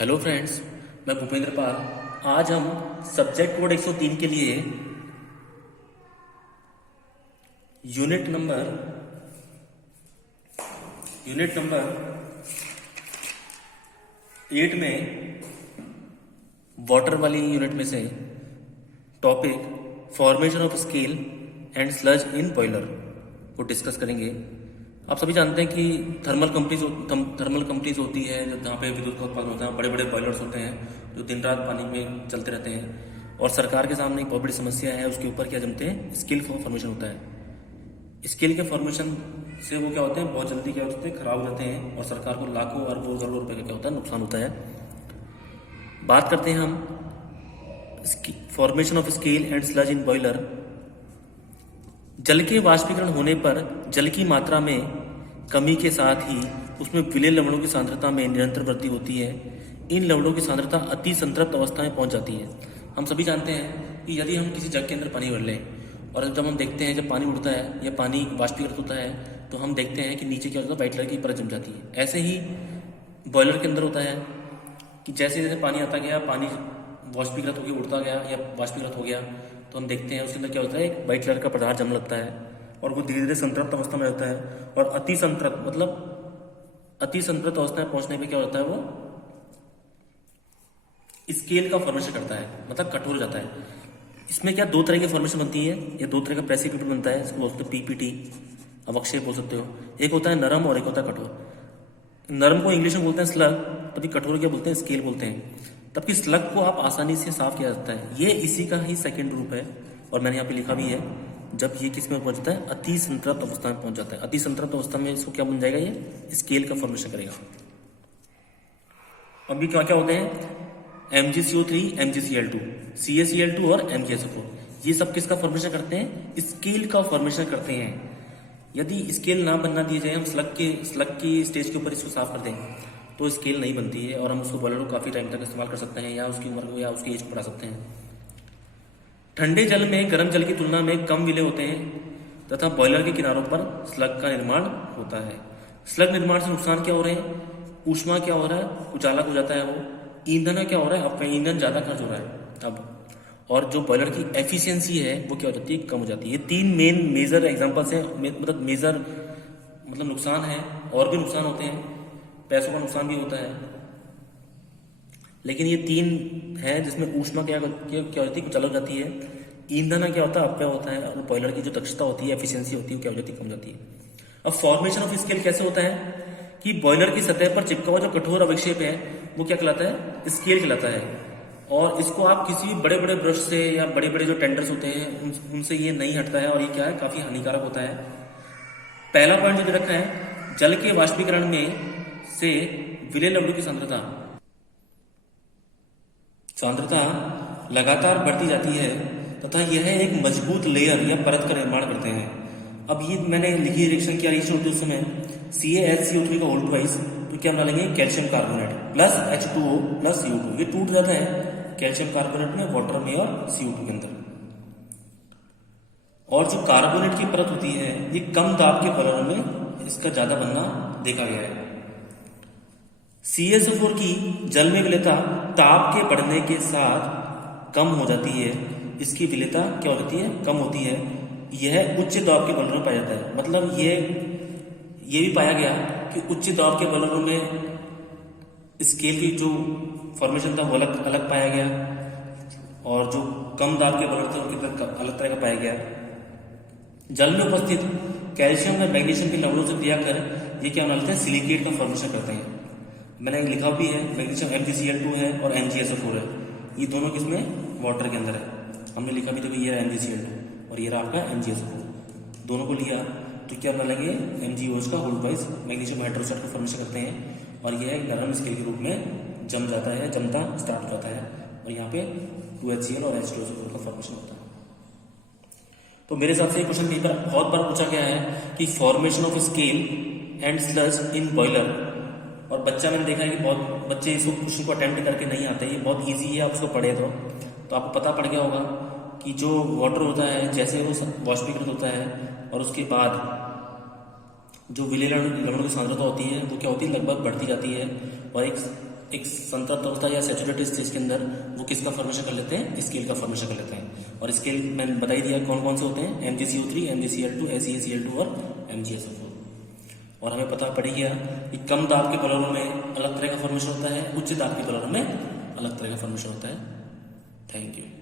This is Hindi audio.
हेलो फ्रेंड्स, मैं भूपेंद्र पाल। आज हम सब्जेक्ट कोड 103 के लिए यूनिट नंबर यूनिट नंबर 8 में वाटर वाली यूनिट में से topic formation of scale and sludge in boiler को डिस्कस करेंगे। आप सभी जानते हैं कि थर्मल कंपनीज होती है जो जहाँ पे विद्युत का उत्पादन होता है, बड़े बड़े बॉयलर्स होते हैं जो दिन रात पानी में चलते रहते हैं। और सरकार के सामने एक बहुत बड़ी समस्या है, उसके ऊपर क्या जमते हैं, स्केल का फॉर्मेशन होता है। स्केल के फॉर्मेशन से वो क्या होते हैं, बहुत जल्दी क्या होते हैं, खराब हो जाते हैं और सरकार को लाखों अरबों करोड़ों रुपए का क्या होता है, नुकसान होता है। बात करते हैं हम formation of scale and sludge in boiler. जल के वाष्पीकरण होने पर जल की मात्रा में कमी के साथ ही उसमें विलेय लवणों की सांद्रता में निरंतर वृद्धि होती है। इन लवणों की सांद्रता अति संतृप्त अवस्था में पहुंच जाती है। हम सभी जानते हैं कि यदि हम किसी जग के अंदर पानी भर लें और जब हम देखते हैं, जब पानी उड़ता है या पानी वाष्पीकृत होता है, तो हम देखते हैं कि नीचे क्या होता है, व्हाइट कलर की परत जम जाती है। ऐसे ही बॉयलर के अंदर होता है कि जैसे जैसे पानी आता गया, पानी वाष्पीकृत होकर उड़ता गया या वाष्पीकृत हो गया, तो हम देखते हैं उसके अंदर क्या होता है, एक व्हाइट कलर का पदार्थ जमने लगता है और वो धीरे धीरे संतृप्त अवस्था में रहता है। और अति संतृप्त अवस्था में पहुंचने पे क्या होता है, वो स्केल का फॉर्मेशन करता है, मतलब कठोर हो जाता है। इसमें क्या दो तरह की फॉर्मेशन बनती है, या दो तरह का प्रेसिपिटेट बनता है, इसको बोलते हैं पीपीटी, अवक्षेप बोल सकते हो। एक होता है नरम और एक होता है कठोर। नरम को इंग्लिश में बोलते हैं स्लग, तभी कठोर क्या बोलते हैं, स्केल बोलते हैं। तबकि स्लग को आप आसानी से साफ किया जाता है। ये इसी का ही सेकेंड रूप है और मैंने यहाँ पे लिखा भी है। जब ये किस में पहुंचता है, अति संतृप्त अवस्था में पहुंच जाता है। अति संतृप्त अवस्था में इसको क्या बन जाएगा, ये स्केल का फॉर्मेशन करेगा। अभी क्या क्या होते हैं, MgCO3, MgCl2, CaCl2 और MgSO4, ये सब किसका फॉर्मेशन करते हैं, स्केल का फॉर्मेशन करते हैं। यदि स्केल ना बनना दिए जाए, हम स्लग की स्टेज के ऊपर इसको साफ कर दें तो स्केल नहीं बनती है और हम उसको बॉयलर को काफी टाइम तक इस्तेमाल कर सकते हैं, या उसकी उम्र को या उसकी एज को बढ़ा सकते हैं। ठंडे जल में गर्म जल की तुलना में कम विलेय होते हैं तथा बॉयलर के किनारों पर स्लग का निर्माण होता है। स्लग निर्माण से नुकसान क्या हो रहे हैं, ऊष्मा क्या हो रहा है, कुचालक हो जाता है वो। ईंधन क्या हो रहा है, आपका ईंधन ज्यादा खर्च हो रहा है अब। और जो बॉयलर की एफिशिएंसी है वो क्या हो जाती है, कम हो जाती है। ये तीन मेजर एग्जांपल्स हैं, मतलब नुकसान है। और भी नुकसान होते हैं, पैसों का नुकसान भी होता है, लेकिन ये तीन है जिसमें ऊष्मा क्या होती है, कुचालक हो जाती है। ईंधन क्या होता है, अपव्यय होता है। और बॉयलर की जो दक्षता होती है, एफिशिएंसी होती है, क्या हो जाती है, कम जाती है। अब फॉर्मेशन ऑफ स्केल कैसे होता है कि बॉयलर की सतह पर चिपका हुआ जो कठोर अवक्षेप है वो क्या कहलाता है, स्केल कहलाता है। और इसको आप किसी भी बड़े बड़े ब्रश से या बड़े बड़े जो टेंडर्स होते हैं उनसे ये नहीं हटता है और ये क्या है, काफी हानिकारक होता है। पहला पॉइंट जो दे रखा है, जल के वाष्पीकरण में से विलेय लवणों की सांद्रता लगातार बढ़ती जाती है तथा यह एक मजबूत लेयर या परत का निर्माण करते हैं। अब ये मैंने लिखी रिएक्शन क्या रिएक्शन होती है उस समय, CaHCO3 का होल ट्वाइस, तो क्या बना लेंगे, calcium carbonate plus H2O plus CO2। ये टूट जाता है कैल्शियम कार्बोनेट में, वाटर में और CO2 के अंदर। और जो कार्बोनेट की परत होती है, ये कम दाब के बॉयलरों में इसका ज्यादा बनना देखा गया है। CaSO4 की जल में विलेयता ताप के बढ़ने के साथ कम हो जाती है। इसकी विलेयता क्या होती है, कम होती है। यह उच्च दाब के बॉयलरों में पाया जाता है। मतलब ये भी पाया गया कि उच्च दाब के बॉयलरों में स्केल की जो फॉर्मेशन था वो अलग पाया गया, और जो कम दाब के बॉयलर थे उनके अलग तरह का पाया गया। जल में उपस्थित कैल्शियम और मैग्नीशियम के लवणों से क्रिया कर ये क्या बनाते हैं, सिलिकेट का फॉर्मेशन करते हैं। मैंने लिखा भी है, मैग्नीशियम MgCl2 है और MgSO4 है। ये दोनों किसमें, वाटर के अंदर है। हमने लिखा भी था कि ये है MgCl2 और ये रहा आपका MgSO4। दोनों को लिया तो क्या बना लेंगे, MgOH का होल ट्वाइस मैग्नीशियम हाइड्रोक्साइड का फॉर्मेशन करते हैं और यह एक नरम स्केल के रूप में जमता स्टार्ट हो जाता है। और यहाँ पे 2HCl और H2SO4 का फॉर्मेशन होता है। तो मेरे हिसाब से ये क्वेश्चन कहीं पर बहुत बार पूछा गया है कि formation of scale and sludge in boiler. और बच्चा मैंने देखा है कि बहुत बच्चे इस क्वेश्चन को अटेम्प्ट करके नहीं आते। ये बहुत इजी है, आप उसको पढ़े तो आपको पता पड़ गया होगा कि जो वाटर होता है जैसे वो वाष्पीकृत होता है और उसके बाद जो विलेय लवणों की सांद्रता होती है वो क्या होती है, लगभग बढ़ती जाती है और एक एक संतृप्त अवस्था या सैचुरेटेड स्टेज के अंदर वो किसका फॉर्मेशन कर लेते हैं, स्केल का फॉर्मेशन कर लेते हैं। और स्केल मैंने बता ही दिया कौन कौन से होते हैं, MgCO3, MgCl2, SeSCl2 और MgSO4। और हमें पता पड़ गया कि कम दाब के बलूनों में अलग तरह का फॉर्मेशन होता है, उच्च दाब के बलूनों में अलग तरह का फॉर्मेशन होता है। Thank you.